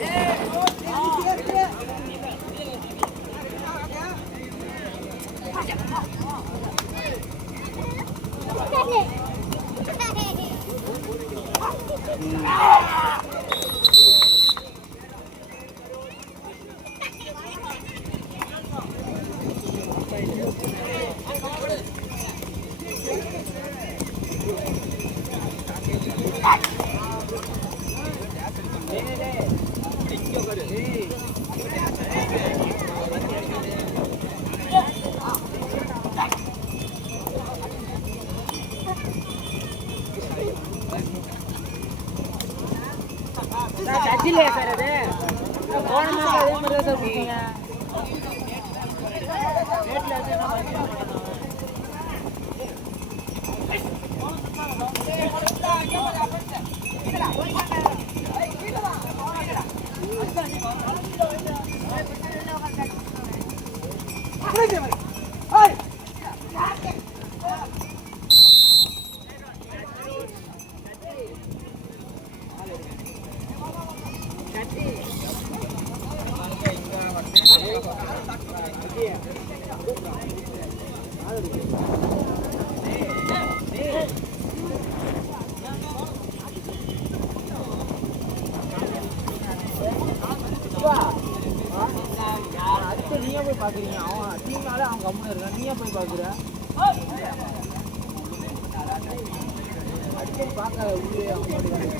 Yeah, yeah, yeah. போன மாதம் அதே மாதிரி தான் சார் கொடுத்தீங்க ரேட்டில் வந்து என்ன பண்ணி அடுத்து நீயே போய் பார்க்குறீங்க அவன் டீம்னால அவன் கம்முன்னு இருக்கான். நீயே போய் பார்க்குற அடுத்து பார்க்க உள்ளே அவன் பாட்டுக்கு.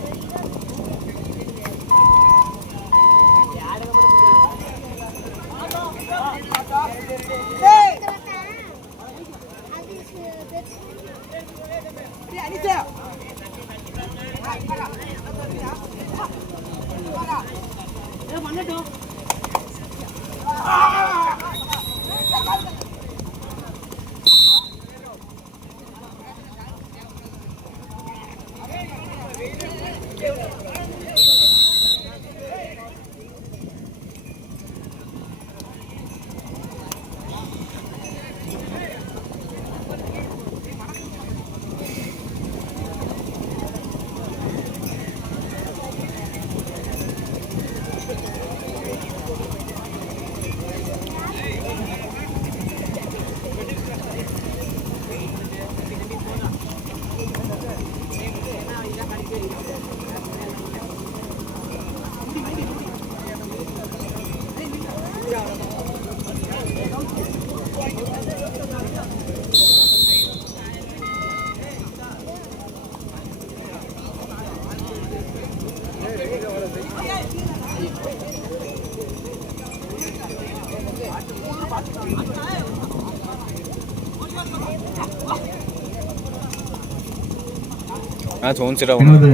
좋은 치라고 எங்களது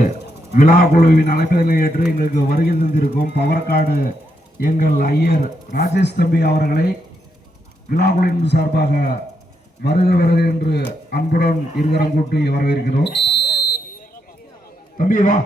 விழா குழுவின் அழைப்பதனை ஏற்று எங்களுக்கு வருகை தந்திருக்கும் பவர்கார்டு எங்கள் ஐயர் ராஜேஷ் தம்பி அவர்களை விழா குழுவின் சார்பாக வருக வருக என்று அன்புடன் இருகரம் கூட்டி வரவேற்கிறோம் தம்பி வா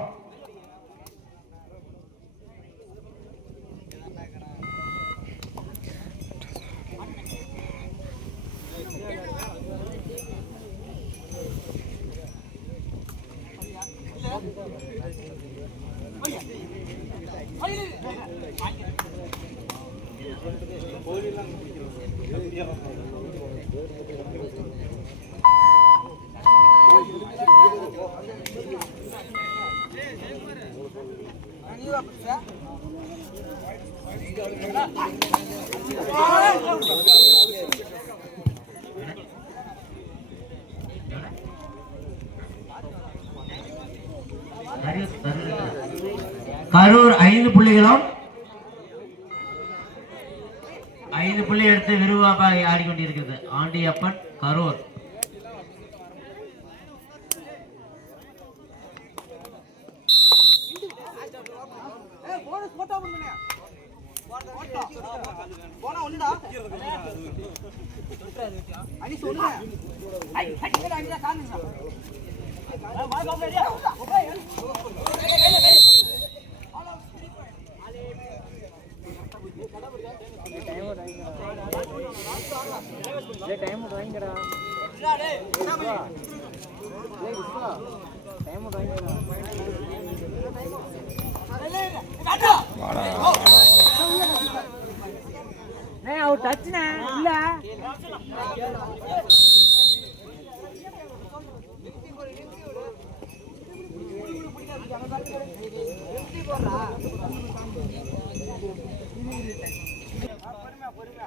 கரூர் ஐந்து புள்ளிகளும் ஐந்து புள்ளி எடுத்து ஆடிக்கொண்டிருக்கிறது ஆண்டியப்பன் கரூர் ஏ டைம் வாங்கிடா ஏய் விஸ்வா டைம் வாங்கிடா வாடா நே அவர் பொறுமையா பொறுமையா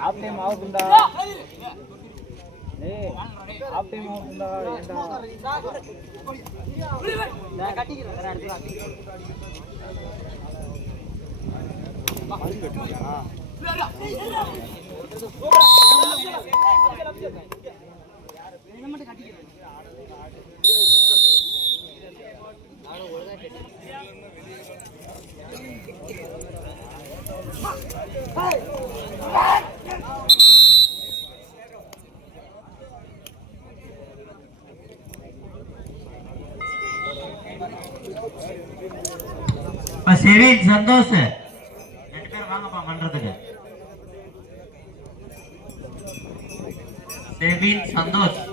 ஆஃப் டைம் ஆகுதுண்டா டேய் ஆஃப் டைம் நான் கட்டிக்கிறேன் செவின் சந்தோஷ். ரெண்டு பேரும் வாங்கப்பா பண்றதுக்கு. செவின் சந்தோஷ்.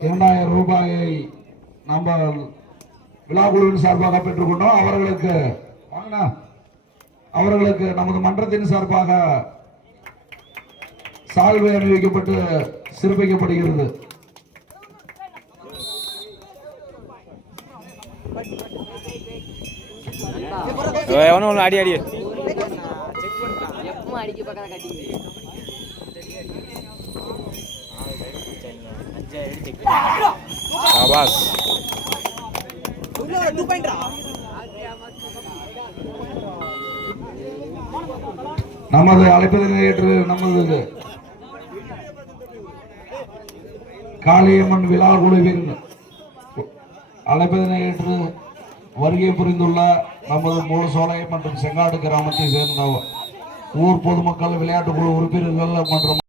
இரண்டாயிரம் ரூபாயை நம்ம விழா குழுவின் சார்பாக பெற்றுக்கொண்டோம். அவர்களுக்கு வாங்கினா அவர்களுக்கு நமது மன்றத்தின் சார்பாக சால்வை அணிவிக்கப்பட்டு சிறப்பிக்கப்படுகிறது. அடி அடி. எப்பவும் நமது அழைப்பதனை ஏற்று நமது காளியம்மன் விழா குழுவின் அழைப்பதனை ஏற்று வருகை புரிந்துள்ள நமது மூலசோலை மற்றும் செங்காடு கிராமத்தை சேர்ந்த ஊர் பொதுமக்கள் விளையாட்டுக் குழு உறுப்பினர்கள் மற்றும்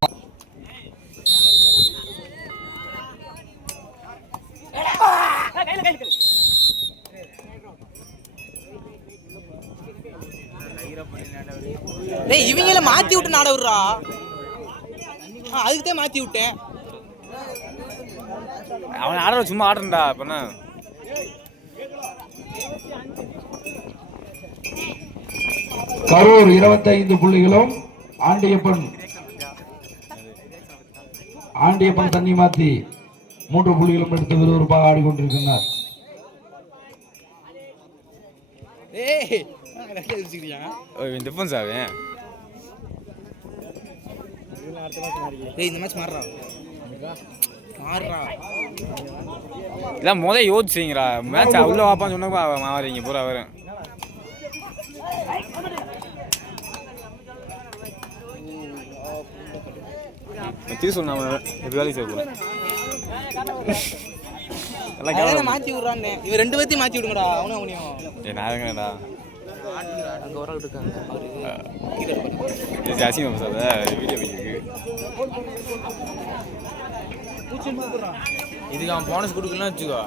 மாத்தி விட்டு நாட விடுறா? ஆ, அதுக்கு தான் மாத்தி விட்டேன். அவன் ஆடுற சும்மா ஆடுறா இப்ப கரூர் 25 புள்ளிகளும் ஆண்டியப்பன் ஆண்டியப்பன் தண்ணி மாத்தி மூன்று புள்ளிகளும் எடுத்து விறுவிறுப்பாக ஆடிக்கொண்டிருக்கிறார் ஏய் டிஃபன்ஸ் ஆவேன் டேய் இந்த மேட்ச் மாறுறா. மாறுறா. இதான் முதல் யோசிச்சிங்கடா. மேட்ச் உள்ள வாப்பான்னு சொன்னப்ப மாறீங்க பூரா வரும் தீ சொன்ன எப்படி வேலைக்கு போகிறேன் எல்லாம் மாத்தி விடுறான்னு. இவன் ரெண்டு பேர்த்தையும் மாத்தி விடுங்கடா. அவனும் அவனையும். ஏ நான் அங்க ஒரு ஆள் இருக்காங்க. அசிங்கம் வீடியோ வைக்கிறதுக்கு இதுக்கு அவன் போனஸ் கொடுக்கலாம் வச்சுக்கோ.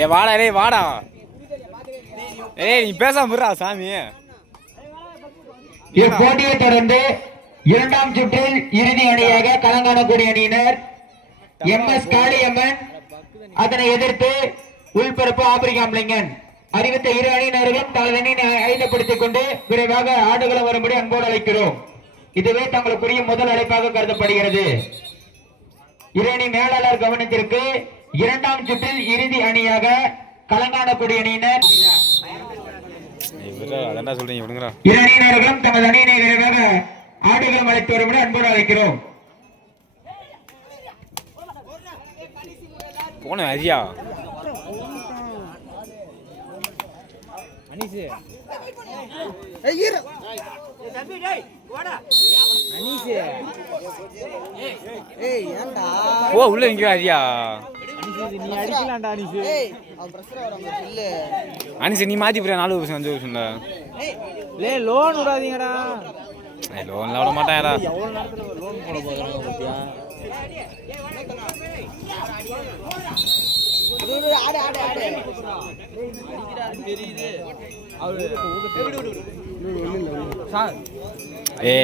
ஏ வாடா டேய் வாடா. ஏய் நீ பேசாம விடுறா சாமி. தொடர்ந்து இரண்டாம் சுற்றில் இறுதி அணியாக களங்காணக்கூடிய அணியினர் எம் எஸ் காளியம்மன். அதனை எதிர்த்து உள்பரப்பு ஆபிரிகாம்லிங்கன் அறிவித்த இரு அணியினர்களும் தங்கள் அணியினை ஐந்தப்படுத்திக் கொண்டு விரைவாக ஆடுகளம் வரும்படி அன்போடு அழைக்கிறோம். இதுவே தங்களுக்குரிய முதல் அழைப்பாக கருதப்படுகிறது. இரணி மேலாளர் கவனத்திற்கு இரண்டாம் சுற்றில் இறுதி அணியாக கலங்கானக்குடி அணியினர். இரு அணியினர்களும் தமது அணியினை விரைவாக ஆடுகளம் அழைத்து வரும்படி அன்போடு அழைக்கிறோம். போன அரியா. ஏன்டா? ஓ உள்ள நிக்கிற அரியா. அனீஸ் நீ அடிக்கலாம்டா அனீஸ் ஏய் அவன் பிரஷர் வராம இல்ல. அனிசு நீ மாத்தி போறியா நாலு வருஷம் அஞ்சு வருஷம் லோன் விடாதீங்கடா. லோன்லாம் விட மாட்டாங்கடா எவ்வளோ நேரத்தில் லோன் போட போகிறாங்க பத்தியா ஏ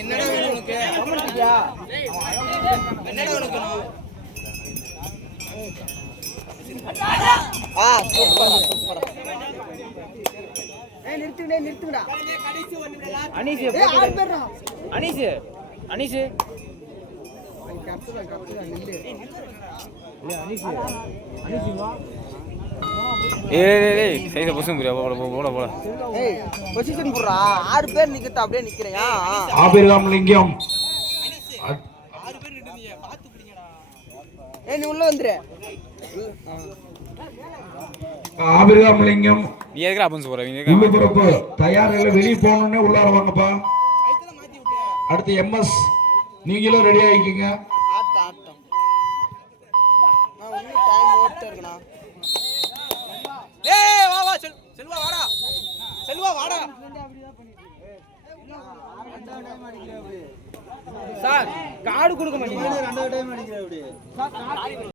என்னடா உனக்கு என்னடா உனக்கு ஏய் நிறுத்துடா ஏய் ஆறு ஏ ஏய் பொசிஷன் போடுறா. ஆறு பேர் நிக்கத்த அப்படியே நிக்கிறையா? ஆபிரகாம் லிங்கம். ஆறு பேர் நின்னுங்க பாத்து பிடிங்கடா. ஏய் நீ உள்ள வந்துரு. ஆபிரகாம் லிங்கம் நீ எதுக்கு அப்புறம் போற இவங்க உள்ளு பிறப்பு. தயார் இல்லை வெளியே போகணுன்னே உள்ளார வாங்கப்பா. அடுத்து எம்எஸ். நீங்களும் ரெடி ஆகிக்கீங்க. ஆட்டம் ஆட்டம் நான் இன்னும் டைம் ஓட்டு இருக்கணும் ஏய் வா வா செல் செல்வா வாடா. செல்வா வாடா. சார் கார்டு கொடுக்க மாட்டீங்க ரெண்டாவது டைம் அடிக்கிற